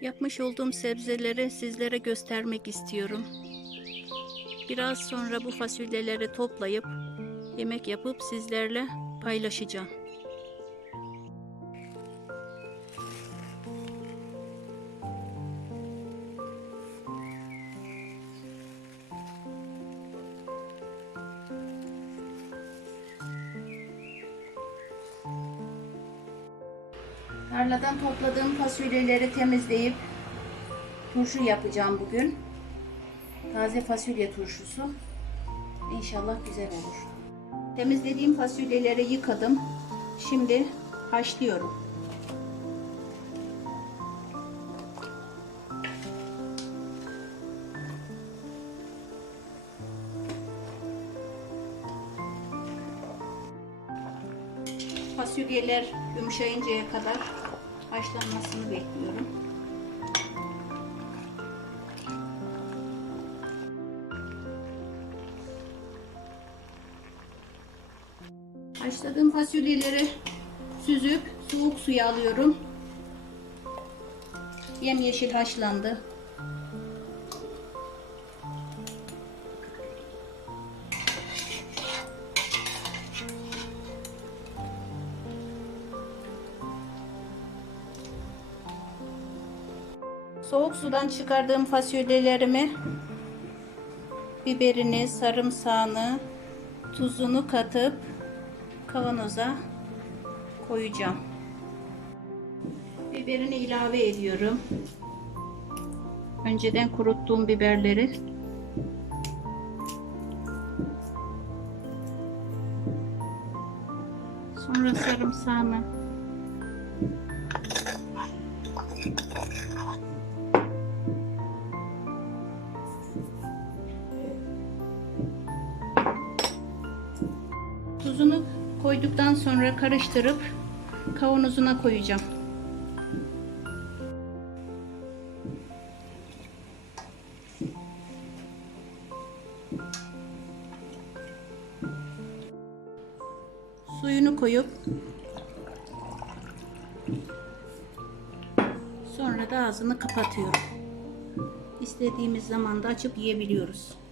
Yapmış olduğum sebzeleri sizlere göstermek istiyorum. Biraz sonra bu fasulyeleri toplayıp yemek yapıp sizlerle paylaşacağım. Tarladan topladığım fasulyeleri temizleyip turşu yapacağım bugün. Taze fasulye turşusu. İnşallah güzel olur. Temizlediğim fasulyeleri yıkadım. Şimdi haşlıyorum. Fasulyeler yumuşayıncaya kadar haşlanmasını bekliyorum. Haşladığım fasulyeleri süzüp soğuk suya alıyorum. Yemyeşil haşlandı. Soğuk sudan çıkardığım fasulyelerimi biberini, sarımsağını, tuzunu katıp kavanoza koyacağım. Biberini ilave ediyorum. Önceden kuruttuğum biberleri sonra sarımsağını Tuzunu koyduktan sonra karıştırıp kavanozuna koyacağım. Suyunu koyup sonra da ağzını kapatıyorum. İstediğimiz zaman da açıp yiyebiliyoruz.